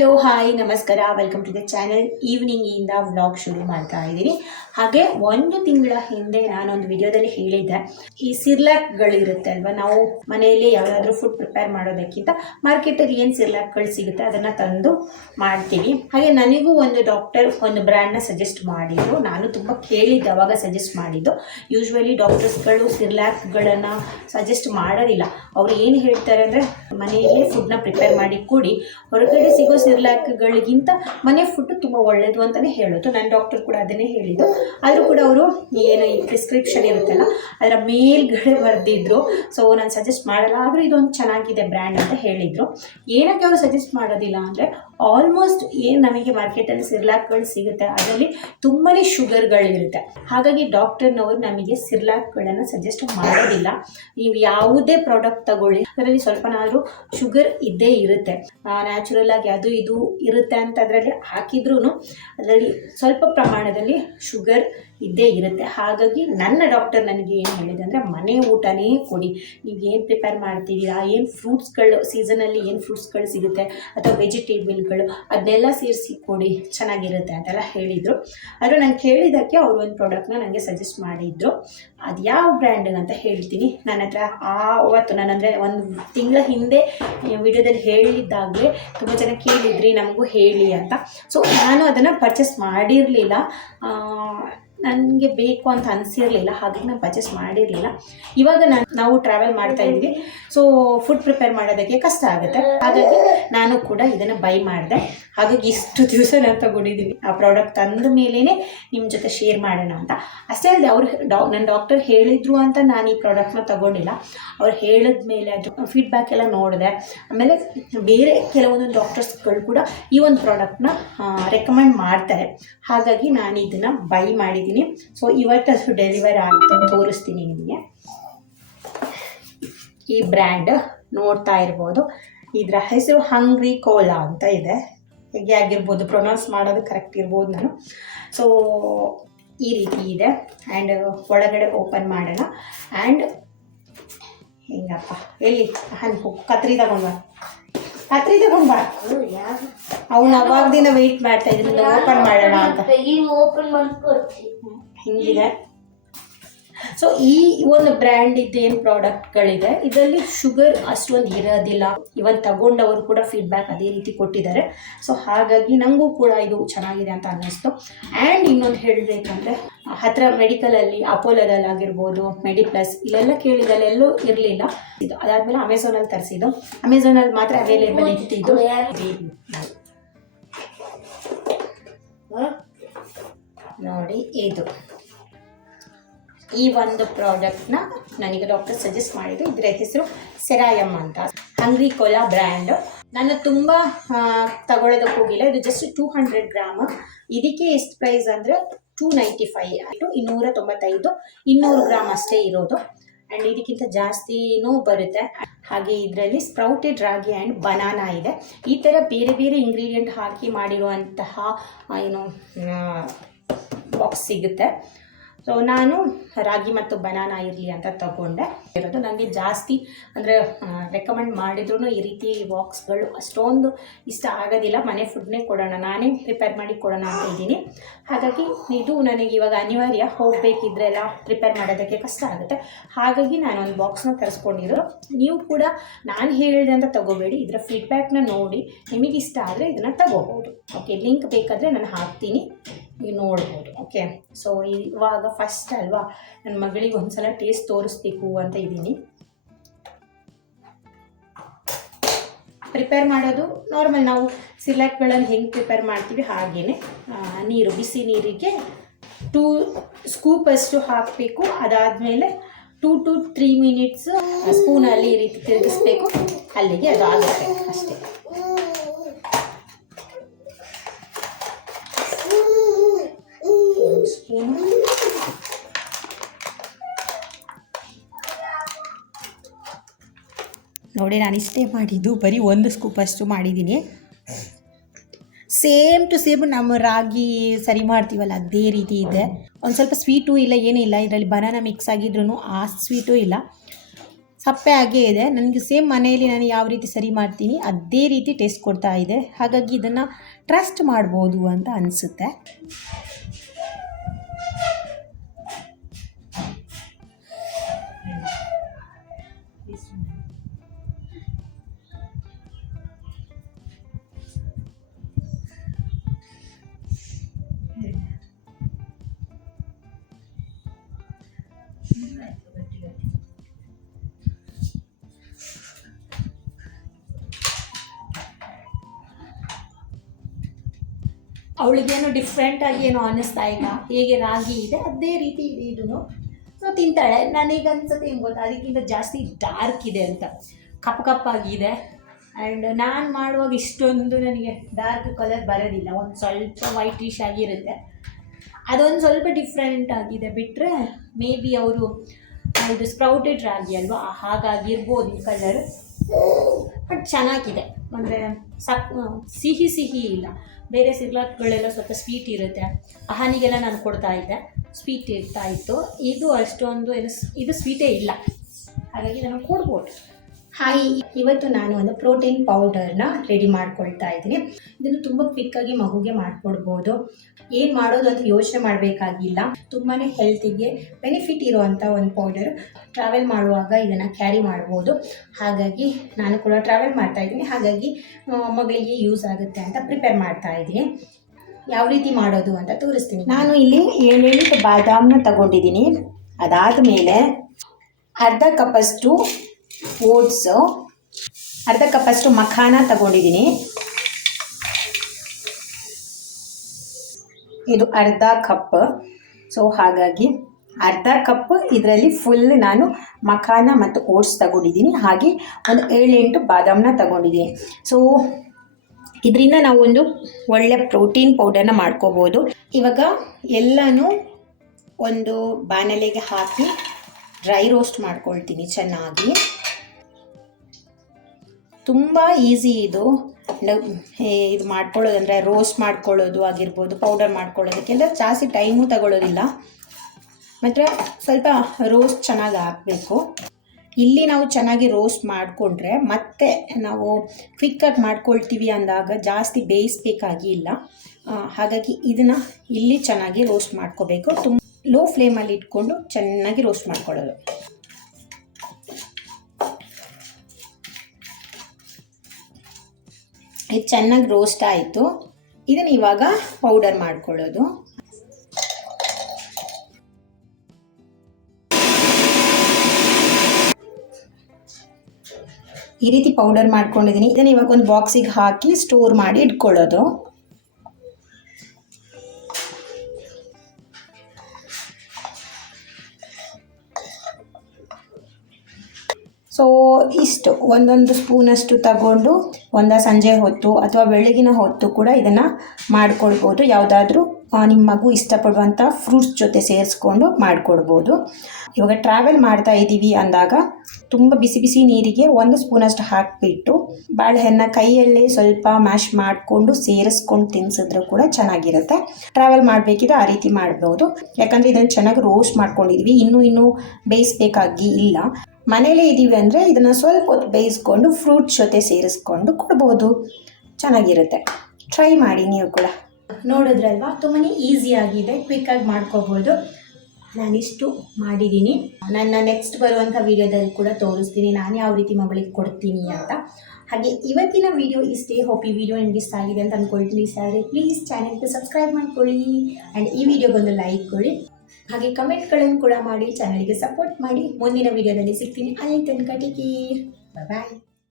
Hello hi ನಮಸ್ಕಾರ, welcome to the channel. ಈವ್ನಿಂಗಿಂದ vlog ಶುರು ಮಾಡ್ತಾ ಇದ್ದೀನಿ. ಹಾಗೆ 1 ತಿಂಗಳ ಹಿಂದೆ ನಾನೊಂದು ವಿಡಿಯೋದಲ್ಲಿ ಹೇಳಿದ್ದೆ, ಈ ಸಿರ್ಲಾಕ್ಗಳಿರುತ್ತೆ ಅಲ್ವಾ, ನಾವು ಮನೆಯಲ್ಲಿ ಯಾವುದಾದ್ರೂ ಫುಡ್ ಪ್ರಿಪೇರ್ ಮಾಡೋದಕ್ಕಿಂತ ಮಾರ್ಕೆಟಲ್ಲಿ ಏನು ಸಿರ್ಲಾಕ್ಗಳು ಸಿಗುತ್ತೆ ಅದನ್ನು ತಂದು ಮಾಡ್ತೀವಿ. ಹಾಗೆ ನನಗೂ ಒಂದು ಡಾಕ್ಟರ್ ಒಂದು ಬ್ರ್ಯಾಂಡ್ನ ಸಜೆಸ್ಟ್ ಮಾಡಿದ್ರು. ನಾನು ತುಂಬ ಕೇಳಿದ್ದೆ, ಅವಾಗ ಸಜೆಸ್ಟ್ ಮಾಡಿದ್ದು. ಯೂಶ್ವಲಿ ಡಾಕ್ಟರ್ಸ್ಗಳು ಸಿರ್ಲಾಕ್ಗಳನ್ನು ಸಜೆಸ್ಟ್ ಮಾಡೋದಿಲ್ಲ. ಅವ್ರು ಏನು ಹೇಳ್ತಾರೆ ಅಂದರೆ, ಮನೆಯಲ್ಲೇ ಫುಡ್ನ ಪ್ರಿಪೇರ್ ಮಾಡಿ ಕೊಡಿ, ಹೊರಗಡೆ ಸಿಗೋ ಸಿರ್ಲಾಕ್ಗಳಿಗಿಂತ ಮನೆ ಫುಡ್ ತುಂಬ ಒಳ್ಳೆಯದು ಅಂತಲೇ ಹೇಳೋದು. ನನ್ನ ಡಾಕ್ಟರ್ ಕೂಡ ಅದನ್ನೇ ಹೇಳಿದ್ದು. ಆದರೂ ಕೂಡ ಅವರು ಏನು ಈ ಪ್ರಿಸ್ಕ್ರಿಪ್ಷನ್ ಇರುತ್ತಲ್ಲ ಅದರ ಮೇಲ್ಗಡೆ ಬರೆದಿದ್ರು. ಸೊ ನಾನು ಸಜೆಸ್ಟ್ ಮಾಡಲ್ಲ, ಆದರೂ ಇದೊಂದು ಚೆನ್ನಾಗಿದೆ ಬ್ರ್ಯಾಂಡ್ ಅಂತ ಹೇಳಿದರು. ಏನಕ್ಕೆ ಅವರು ಸಜೆಸ್ಟ್ ಮಾಡೋದಿಲ್ಲ ಅಂದರೆ, ಆಲ್ಮೋಸ್ಟ್ ಏನು ನಮಗೆ ಮಾರ್ಕೆಟಲ್ಲಿ ಸಿರ್ಲಾಕ್ಗಳು ಸಿಗುತ್ತೆ ಅದರಲ್ಲಿ ತುಂಬಾ ಶುಗರ್ಗಳಿರುತ್ತೆ. ಹಾಗಾಗಿ ಡಾಕ್ಟರ್ನವರು ನಮಗೆ ಸಿರ್ಲಾಕ್ಗಳನ್ನು ಸಜೆಸ್ಟ್ ಮಾಡೋದಿಲ್ಲ. ನೀವು ಯಾವುದೇ ಪ್ರಾಡಕ್ಟ್ ತಗೊಳ್ಳಿ, ಅದರಲ್ಲಿ ಸ್ವಲ್ಪನಾದರೂ ಶುಗರ್ ಇದ್ದೇ ಇರುತ್ತೆ. ನ್ಯಾಚುರಲ್ ಆಗಿ ಅದು ಇದು ಇರುತ್ತೆ ಅಂತ ಅದರಲ್ಲಿ ಹಾಕಿದ್ರೂ ಅದರಲ್ಲಿ ಸ್ವಲ್ಪ ಪ್ರಮಾಣದಲ್ಲಿ ಶುಗರ್ ಇದ್ದೇ ಇರುತ್ತೆ. ಹಾಗಾಗಿ ನನ್ನ ಡಾಕ್ಟರ್ ನನಗೆ ಏನು ಹೇಳಿದೆ ಅಂದರೆ, ಮನೆ ಊಟನೇ ಕೊಡಿ. ನೀವು ಏನು ಪ್ರಿಪೇರ್ ಮಾಡ್ತಿದ್ದೀರಾ, ಏನು ಫ್ರೂಟ್ಸ್ಗಳು ಸೀಸನಲ್ಲಿ ಏನು ಫ್ರೂಟ್ಸ್ಗಳು ಸಿಗುತ್ತೆ ಅಥವಾ ವೆಜಿಟೇಬಲ್ಗಳು ಅದನ್ನೆಲ್ಲ ಸೇರಿಸಿ ಕೊಡಿ, ಚೆನ್ನಾಗಿರುತ್ತೆ ಅಂತೆಲ್ಲ ಹೇಳಿದರು. ಆದರೆ ನಾನು ಕೇಳಿದ್ದಕ್ಕೆ ಅವರು ಒಂದು ಪ್ರಾಡಕ್ಟ್ನ ನನಗೆ ಸಜೆಸ್ಟ್ ಮಾಡಿದರು. ಅದು ಯಾವ ಬ್ರ್ಯಾಂಡ್ ಅಂತ ಹೇಳ್ತೀನಿ. ನನ್ನ ಹತ್ರ ಅವತ್ತು ನಾನಂದರೆ 1 ತಿಂಗಳ ಹಿಂದೆ ವಿಡಿಯೋದಲ್ಲಿ ಹೇಳಿದ್ದಾಗಲೇ ತುಂಬ ಜನ ಕೇಳಿದ್ರಿ ನಮಗೂ ಹೇಳಿ ಅಂತ. ಸೊ ನಾನು ಅದನ್ನು ಪರ್ಚೇಸ್ ಮಾಡಿರಲಿಲ್ಲ, ನನಗೆ ಬೇಕು ಅಂತ ಅನಿಸಿರಲಿಲ್ಲ, ಹಾಗಾಗಿ ನಾನು ಪರ್ಚೇಸ್ ಮಾಡಿರಲಿಲ್ಲ. ಇವಾಗ ನಾವು ಟ್ರಾವೆಲ್ ಮಾಡ್ತಾ ಇದ್ವಿ, ಸೊ ಫುಡ್ ಪ್ರಿಪೇರ್ ಮಾಡೋದಕ್ಕೆ ಕಷ್ಟ ಆಗುತ್ತೆ. ಹಾಗಾಗಿ ನಾನು ಕೂಡ ಇದನ್ನು ಬೈ ಮಾಡಿದೆ. ಹಾಗಾಗಿ ಇಷ್ಟು ದಿವಸ ನಾನು ತಗೊಂಡಿದ್ದೀನಿ. ಆ ಪ್ರಾಡಕ್ಟ್ ತಂದ ಮೇಲೇ ನಿಮ್ಮ ಜೊತೆ ಶೇರ್ ಮಾಡೋಣ ಅಂತ. ಅಷ್ಟೇ ಅಲ್ಲದೆ ಅವರು ನನ್ನ ಡಾಕ್ಟರ್ ಹೇಳಿದರು ಅಂತ ನಾನು ಈ ಪ್ರಾಡಕ್ಟ್ನ ತಗೊಂಡಿಲ್ಲ. ಅವ್ರು ಹೇಳಿದ ಮೇಲೆ ಅದು ಫೀಡ್ಬ್ಯಾಕ್ ಎಲ್ಲ ನೋಡಿದೆ. ಆಮೇಲೆ ಬೇರೆ ಕೆಲವೊಂದು ಡಾಕ್ಟರ್ಸ್ಗಳು ಕೂಡ ಈ ಒಂದು ಪ್ರಾಡಕ್ಟ್ನ ರೆಕಮೆಂಡ್ ಮಾಡ್ತಾರೆ. ಹಾಗಾಗಿ ನಾನು ಇದನ್ನು ಬೈ ಮಾಡಿದ್ದೀನಿ. ಸೊ ಇವತ್ತು ಡೆಲಿವರ್ ಆಯಿತು, ತೋರಿಸ್ತೀನಿ ನಿಮಗೆ. ಈ ಬ್ರ್ಯಾಂಡ್ ನೋಡ್ತಾ ಇರ್ಬೋದು. ಇದರ ಹೆಸರು ಹಂಗ್ರಿ ಕೋಲಾ ಅಂತ ಇದೆ. ಹೇಗೆ ಆಗಿರ್ಬೋದು, ಪ್ರೊನೌನ್ಸ್ ಮಾಡೋದು ಕರೆಕ್ಟ್ ಇರ್ಬೋದು ನಾನು. ಸೊ ಈ ರೀತಿ ಇದೆ. ಆ್ಯಂಡ್ ಒಳಗಡೆ ಓಪನ್ ಮಾಡೋಣ. ಆ್ಯಂಡ್ ಹೆಂಗಪ್ಪ ಎಲ್ಲಿ ಕತ್ರಿ ತಗೊಂಡ್ಬಾ, ಕತ್ರಿ ತಗೊಂಡ್ಬಾ. ಅವ್ನು ಅವಾಗ ದಿನ ವೆಯ್ಟ್ ಮಾಡ್ತಾ ಇದ್ದೀನಿ ಓಪನ್ ಮಾಡೋಣ ಅಂತ. ಹಿಂಗಿದೆ. ಸೊ ಈ ಒಂದು ಬ್ರ್ಯಾಂಡ್ ಇದ್ದೇನು ಪ್ರಾಡಕ್ಟ್ಗಳಿದೆ ಇದರಲ್ಲಿ ಶುಗರ್ ಅಷ್ಟೊಂದು ಇರೋದಿಲ್ಲ. ಇವನ್ ತಗೊಂಡವರು ಕೂಡ ಫೀಡ್ಬ್ಯಾಕ್ ಅದೇ ರೀತಿ ಕೊಟ್ಟಿದ್ದಾರೆ. ಸೊ ಹಾಗಾಗಿ ನನಗೂ ಕೂಡ ಇದು ಚೆನ್ನಾಗಿದೆ ಅಂತ ಅನ್ನಿಸ್ತು. ಆ್ಯಂಡ್ ಇನ್ನೊಂದು ಹೇಳಬೇಕಂದ್ರೆ, ಹತ್ತಿರ ಮೆಡಿಕಲಲ್ಲಿ ಅಪೋಲೋದಲ್ಲಿ ಆಗಿರ್ಬೋದು, ಮೆಡಿಪ್ಲಸ್ ಇಲ್ಲೆಲ್ಲ ಕೇಳಿದಲ್ಲಿ ಎಲ್ಲೂ ಇರಲಿಲ್ಲ. ಇದು ಅದಾದಮೇಲೆ ಅಮೆಝಾನಲ್ಲಿ ತರಿಸಿದ್ದು. ಅಮೆಝಾನಲ್ಲಿ ಮಾತ್ರ ಅವೈಲೇಬಲ್ ಇರ್ತಿದ್ದು. ನೋಡಿ, ಇದು ಈ ಒಂದು ಪ್ರಾಡಕ್ಟ್ನ ನನಗೆ ಡಾಕ್ಟರ್ ಸಜೆಸ್ಟ್ ಮಾಡಿದ್ದು. ಇದರ ಹೆಸರು ಸೆರಾಯಮ್ ಅಂತ, ಹಂಗ್ರಿ ಕೋಲಾ ಬ್ರ್ಯಾಂಡ್. ನಾನು ತುಂಬ ತಗೊಳ್ಳೋದಕ್ಕೆ ಹೋಗಿಲ್ಲ. ಇದು ಜಸ್ಟ್ 200 ಗ್ರಾಮ್. ಇದಕ್ಕೆ ಎಷ್ಟು ಪ್ರೈಸ್ ಅಂದರೆ 295 295 200 ಗ್ರಾಮ್ ಅಷ್ಟೇ ಇರೋದು. ಆ್ಯಂಡ್ ಇದಕ್ಕಿಂತ ಜಾಸ್ತಿನೂ ಬರುತ್ತೆ. ಹಾಗೆ ಇದರಲ್ಲಿ ಸ್ಪ್ರೌಟೆಡ್ ರಾಗಿ ಆ್ಯಂಡ್ ಬನಾನಾ ಇದೆ. ಈ ಥರ ಬೇರೆ ಬೇರೆ ಇಂಗ್ರೀಡಿಯೆಂಟ್ ಹಾಕಿ ಮಾಡಿರುವಂತಹ ಏನು ಬಾಕ್ಸ್ ಸಿಗುತ್ತೆ. ಸೊ ನಾನು ರಾಗಿ ಮತ್ತು ಬನಾನಾ ಇರಲಿ ಅಂತ ತಗೊಂಡೆ ಇರೋದು. ನನಗೆ ಜಾಸ್ತಿ ಅಂದರೆ ರೆಕಮೆಂಡ್ ಮಾಡಿದ್ರು ಈ ರೀತಿ ಬಾಕ್ಸ್ಗಳು ಅಷ್ಟೊಂದು ಇಷ್ಟ ಆಗೋದಿಲ್ಲ. ಮನೆ ಫುಡ್ನೇ ಕೊಡೋಣ, ನಾನೇ ಪ್ರಿಪೇರ್ ಮಾಡಿ ಕೊಡೋಣ ಅಂತ ಇದ್ದೀನಿ. ಹಾಗಾಗಿ ಇದು ನನಗೆ ಇವಾಗ ಅನಿವಾರ್ಯ. ಹೋಗಬೇಕಿದ್ರೆ ಎಲ್ಲ ಪ್ರಿಪೇರ್ ಮಾಡೋದಕ್ಕೆ ಕಷ್ಟ ಆಗುತ್ತೆ. ಹಾಗಾಗಿ ನಾನು ಒಂದು ಬಾಕ್ಸ್ನ ತರಿಸ್ಕೊಂಡಿರೋ. ನೀವು ಕೂಡ ನಾನು ಹೇಳಿದೆ ಅಂತ ತಗೋಬೇಡಿ. ಇದರ ಫೀಡ್ಬ್ಯಾಕ್ನ ನೋಡಿ ನಿಮಗೆ ಇಷ್ಟ ಆದರೆ ಇದನ್ನು ತಗೋಬೋದು. ಓಕೆ, ಲಿಂಕ್ ಬೇಕಾದರೆ ನಾನು ಹಾಕ್ತೀನಿ, ನೀವು ನೋಡ್ಬೋದು. ಓಕೆ, ಸೊ ಇವಾಗ ಫಸ್ಟ್ ಅಲ್ವಾ, ನನ್ನ ಮಗಳಿಗೆ ಒಂದ್ಸಲ ಟೇಸ್ಟ್ ತೋರಿಸ್ಬೇಕು ಅಂತ ಇದ್ದೀನಿ. ಪ್ರಿಪೇರ್ ಮಾಡೋದು ನಾರ್ಮಲ್, ನಾವು ಸಿರ್ಲಾಕ್ಗಳನ್ನು ಹೆಂಗೆ ಪ್ರಿಪೇರ್ ಮಾಡ್ತೀವಿ ಹಾಗೆಯೇ. ನೀರು, ಬಿಸಿ ನೀರಿಗೆ 2 ಸ್ಕೂಪಷ್ಟು ಹಾಕಬೇಕು. ಅದಾದಮೇಲೆ 2 to 3 ಮಿನಿಟ್ಸ್ ಸ್ಪೂನಲ್ಲಿ ಈ ರೀತಿ ತಿರುಗಿಸ್ಬೇಕು. ಅಲ್ಲಿಗೆ ಅದು ಆಗುತ್ತೆ ಅಷ್ಟೇ. ನೋಡಿ, ನಾನು ಇಷ್ಟೇ ಮಾಡಿದ್ದು, ಬರೀ 1 ಸ್ಕೂಪಷ್ಟು ಮಾಡಿದ್ದೀನಿ. ಸೇಮ್ ಟು ಸೇಮ್ ನಮ್ಮ ರಾಗಿ ಸರಿ ಮಾಡ್ತೀವಲ್ಲ ಅದೇ ರೀತಿ ಇದೆ. ಒಂದು ಸ್ವಲ್ಪ ಸ್ವೀಟು ಇಲ್ಲ, ಏನೂ ಇಲ್ಲ. ಇದರಲ್ಲಿ ಬನಾನಾ ಮಿಕ್ಸ್ ಆಗಿದ್ರೂ ಆ ಸ್ವೀಟು ಇಲ್ಲ. ಸಪ್ಪೆ ಆಗೇ ಇದೆ. ನನಗೆ ಸೇಮ್ ಮನೆಯಲ್ಲಿ ನಾನು ಯಾವ ರೀತಿ ಸರಿ ಮಾಡ್ತೀನಿ ಅದೇ ರೀತಿ ಟೇಸ್ಟ್ ಕೊಡ್ತಾ ಇದೆ. ಹಾಗಾಗಿ ಇದನ್ನು ಟ್ರಸ್ಟ್ ಮಾಡ್ಬೋದು ಅಂತ ಅನಿಸುತ್ತೆ. ಅವಳಿಗೇನು ಡಿಫ್ರೆಂಟಾಗಿ ಏನು ಅನ್ನಿಸ್ತಾ ಇಲ್ಲ. ಹೇಗೆ ರಾಗಿ ಇದೆ ಅದೇ ರೀತಿ ಇದೆ ಇದೂ. ಸೊ ತಿಂತಾಳೆ. ನನಗೆ ಅನ್ಸುತ್ತೆ ಏನು ಗೊತ್ತಾ, ಅದಕ್ಕಿಂತ ಜಾಸ್ತಿ ಡಾರ್ಕ್ ಇದೆ ಅಂತ, ಕಪ್ಪಾಗಿದೆ. ಆ್ಯಂಡ್ ನಾನು ಮಾಡುವಾಗ ಇಷ್ಟೊಂದು ನನಗೆ ಡಾರ್ಕ್ ಕಲರ್ ಬರೋದಿಲ್ಲ, ಒಂದು ಸ್ವಲ್ಪ ವೈಟಿಶ್ ಆಗಿರುತ್ತೆ. ಅದೊಂದು ಸ್ವಲ್ಪ ಡಿಫ್ರೆಂಟ್ ಆಗಿದೆ ಬಿಟ್ಟರೆ ಮೇ ಬಿ ಅವರು ಇದು ಸ್ಪ್ರೌಟೆಡ್ ರಾಗಿ ಅಲ್ವಾ, ಹಾಗಾಗಿರ್ಬೋದು ಈ ಕಲರ್. ಬಟ್ ಚೆನ್ನಾಗಿದೆ, ಅಂದರೆ ಸಿಹಿ ಇಲ್ಲ. ಬೇರೆ ಸಿರ್ಲಾಕ್ಗಳೆಲ್ಲ ಸ್ವಲ್ಪ ಸ್ವೀಟ್ ಇರುತ್ತೆ. ಅಹಾನಿಗೆಲ್ಲ ನಾನು ಕೊಡ್ತಾ ಇದ್ದೆ, ಸ್ವೀಟ್ ಇರ್ತಾ ಇತ್ತು. ಇದು ಅಷ್ಟೊಂದು ಇದು ಸ್ವೀಟೇ ಇಲ್ಲ, ಹಾಗಾಗಿ ನಾನು ಕೊಡ್ಬೋದು. ಹಾಯ್, ಇವತ್ತು ನಾನು ಒಂದು ಪ್ರೋಟೀನ್ ಪೌಡರ್ನ ರೆಡಿ ಮಾಡ್ಕೊಳ್ತಾ ಇದ್ದೀನಿ. ಇದನ್ನು ತುಂಬ ಕ್ವಿಕ್ಕಾಗಿ ಮಗುಗೆ ಮಾಡಿಕೊಡ್ಬೋದು. ಏನು ಮಾಡೋದು ಅಂತ ಯೋಚನೆ ಮಾಡಬೇಕಾಗಿಲ್ಲ. ತುಂಬಾ ಹೆಲ್ತಿಗೆ ಬೆನಿಫಿಟ್ ಇರುವಂಥ ಒಂದು ಪೌಡರ್. ಟ್ರಾವೆಲ್ ಮಾಡುವಾಗ ಇದನ್ನು ಕ್ಯಾರಿ ಮಾಡ್ಬೋದು. ಹಾಗಾಗಿ ನಾನು ಕೂಡ ಟ್ರಾವೆಲ್ ಮಾಡ್ತಾಯಿದ್ದೀನಿ, ಹಾಗಾಗಿ ಮಗಳಿಗೆ ಯೂಸ್ ಆಗುತ್ತೆ ಅಂತ ಪ್ರಿಪೇರ್ ಮಾಡ್ತಾಯಿದ್ದೀನಿ. ಯಾವ ರೀತಿ ಮಾಡೋದು ಅಂತ ತೋರಿಸ್ತೀನಿ. ನಾನು ಇಲ್ಲಿ 7 ಬಾದಾಮನ್ನ ತಗೊಂಡಿದ್ದೀನಿ. ಅದಾದ ಮೇಲೆ ಅರ್ಧ ಕಪ್ಪಷ್ಟು ಓಟ್ಸು, ಅರ್ಧ ಕಪ್ಪಷ್ಟು ಮಖಾನ ತಗೊಂಡಿದ್ದೀನಿ. ಇದು ಅರ್ಧ ಕಪ್. ಸೊ ಹಾಗಾಗಿ ಅರ್ಧ ಕಪ್ ಇದರಲ್ಲಿ ಫುಲ್ ನಾನು ಮಖಾನ ಮತ್ತು ಓಟ್ಸ್ ತಗೊಂಡಿದ್ದೀನಿ. ಹಾಗೆ ಒಂದು 7-8 ಬಾದಾಮನ್ನ ತಗೊಂಡಿದ್ದೀನಿ. ಸೊ ಇದರಿಂದ ನಾವು ಒಂದು ಒಳ್ಳೆ ಪ್ರೋಟೀನ್ ಪೌಡರ್ನ ಮಾಡ್ಕೋಬೋದು. ಇವಾಗ ಎಲ್ಲನೂ ಒಂದು ಬಾಣಲೆಗೆ ಹಾಕಿ ಡ್ರೈ ರೋಸ್ಟ್ ಮಾಡ್ಕೊಳ್ತೀನಿ ಚೆನ್ನಾಗಿ. ತುಂಬ ಈಸಿ ಇದು ಮಾಡ್ಕೊಳ್ಳೋದಂದರೆ ರೋಸ್ಟ್ ಮಾಡ್ಕೊಳ್ಳೋದು ಆಗಿರ್ಬೋದು, ಪೌಡರ್ ಮಾಡ್ಕೊಳ್ಳೋದಕ್ಕೆಲ್ಲ ಜಾಸ್ತಿ ಟೈಮು ತಗೊಳ್ಳೋದಿಲ್ಲ. ಮತ್ತು ಸ್ವಲ್ಪ ರೋಸ್ಟ್ ಚೆನ್ನಾಗಿ ಹಾಕಬೇಕು. ಇಲ್ಲಿ ನಾವು ಚೆನ್ನಾಗಿ ರೋಸ್ಟ್ ಮಾಡಿಕೊಂಡ್ರೆ ಮತ್ತೆ ನಾವು ಕ್ವಿಕ್ಕಾಗಿ ಮಾಡ್ಕೊಳ್ತೀವಿ ಅಂದಾಗ ಜಾಸ್ತಿ ಬೇಯಿಸಬೇಕಾಗಿಲ್ಲ. ಹಾಗಾಗಿ ಇದನ್ನು ಇಲ್ಲಿ ಚೆನ್ನಾಗಿ ರೋಸ್ಟ್ ಮಾಡ್ಕೋಬೇಕು. ತುಂಬ ಲೋ ಫ್ಲೇಮಲ್ಲಿ ಇಟ್ಕೊಂಡು ಚೆನ್ನಾಗಿ ರೋಸ್ಟ್ ಮಾಡ್ಕೊಳ್ಳೋದು. ಇದು ಚೆನ್ನಾಗಿ ರೋಸ್ಟ್ ಆಯಿತು. ಇದನ್ನು ಇವಾಗ ಪೌಡರ್ ಮಾಡ್ಕೊಳ್ಳೋದು. ಈ ರೀತಿ ಪೌಡರ್ ಮಾಡ್ಕೊಂಡಿದ್ದೀನಿ. ಇದನ್ನು ಇವಾಗ ಒಂದು ಬಾಕ್ಸಿಗೆ ಹಾಕಿ ಸ್ಟೋರ್ ಮಾಡಿ ಇಟ್ಕೊಳ್ಳೋದು. ಸೊ ಇಷ್ಟು ಒಂದೊಂದು ಸ್ಪೂನಷ್ಟು ತಗೊಂಡು ಸಂಜೆ ಹೊತ್ತು ಅಥವಾ ಬೆಳಗಿನ ಹೊತ್ತು ಕೂಡ ಇದನ್ನು ಮಾಡ್ಕೊಳ್ಬೋದು. ಯಾವುದಾದ್ರೂ ನಿಮ್ಮ ಮಗು ಇಷ್ಟಪಡುವಂಥ ಫ್ರೂಟ್ಸ್ ಜೊತೆ ಸೇರಿಸ್ಕೊಂಡು ಮಾಡಿಕೊಡ್ಬೋದು. ಇವಾಗ ಟ್ರಾವೆಲ್ ಮಾಡ್ತಾ ಇದ್ದೀವಿ ಅಂದಾಗ ತುಂಬ ಬಿಸಿ ಬಿಸಿ ನೀರಿಗೆ 1 ಸ್ಪೂನಷ್ಟು ಹಾಕಿಬಿಟ್ಟು ಬಾಳೆಹಣ್ಣು ಕೈಯಲ್ಲೇ ಸ್ವಲ್ಪ ಮ್ಯಾಶ್ ಮಾಡಿಕೊಂಡು ಸೇರಿಸ್ಕೊಂಡು ತಿನ್ನಿಸಿದ್ರು ಕೂಡ ಚೆನ್ನಾಗಿರುತ್ತೆ. ಟ್ರಾವೆಲ್ ಮಾಡಬೇಕಿದ್ರೆ ಆ ರೀತಿ ಮಾಡ್ಬೋದು. ಯಾಕಂದರೆ ಇದನ್ನು ಚೆನ್ನಾಗಿ ರೋಸ್ಟ್ ಮಾಡ್ಕೊಂಡಿದ್ವಿ, ಇನ್ನೂ ಬೇಯಿಸಬೇಕಾಗಿ ಇಲ್ಲ. ಮನೇಲೇ ಇದ್ದೀವಿ ಅಂದರೆ ಇದನ್ನು ಸ್ವಲ್ಪ ಹೊತ್ತು ಬೇಯಿಸ್ಕೊಂಡು ಫ್ರೂಟ್ಸ್ ಜೊತೆ ಸೇರಿಸ್ಕೊಂಡು ಕೊಡ್ಬೋದು, ಚೆನ್ನಾಗಿರುತ್ತೆ. ಟ್ರೈ ಮಾಡಿ ನೀವು ಕೂಡ. ನೋಡಿದ್ರಲ್ವಾ, ತುಂಬಾ ಈಸಿಯಾಗಿದೆ, ಕ್ವಿಕ್ಕಾಗಿ ಮಾಡ್ಕೋಬೋದು. ನಾನಿಷ್ಟು ಮಾಡಿದ್ದೀನಿ. ನನ್ನ ನೆಕ್ಸ್ಟ್ ಬರುವಂಥ ವೀಡಿಯೋದಲ್ಲಿ ಕೂಡ ತೋರಿಸ್ತೀನಿ ನಾನು ಯಾವ ರೀತಿ ಮಗಳಿಗೆ ಕೊಡ್ತೀನಿ ಅಂತ. ಹಾಗೆ ಇವತ್ತಿನ ವಿಡಿಯೋ ಇಷ್ಟೇ. ಹೋಪ್ ಈ ವಿಡಿಯೋ ನಿಮಗೆ ಇಷ್ಟ ಆಗಿದೆ ಅಂತ ಅಂದ್ಕೊಳ್ತೀನಿ. ಇಷ್ಟ ಆದರೆ ಪ್ಲೀಸ್ ಚಾನೆಲ್ಗೆ ಸಬ್ಸ್ಕ್ರೈಬ್ ಮಾಡ್ಕೊಳ್ಳಿ ಆ್ಯಂಡ್ ಈ ವಿಡಿಯೋಗೊಂದು ಲೈಕ್ ಕೊಡಿ. ಹಾಗೆ ಕಮೆಂಟ್ಗಳನ್ನು ಕೂಡ ಮಾಡಿ ಚಾನಲ್ಗೆ ಸಪೋರ್ಟ್ ಮಾಡಿ. ಮುಂದಿನ ವಿಡಿಯೋದಲ್ಲಿ ಸಿಗ್ತೀನಿ. ಅಲ್ಲಿ ತನಕ ಟೇಕ್ ಕೇರ್, ಬಾಯ್.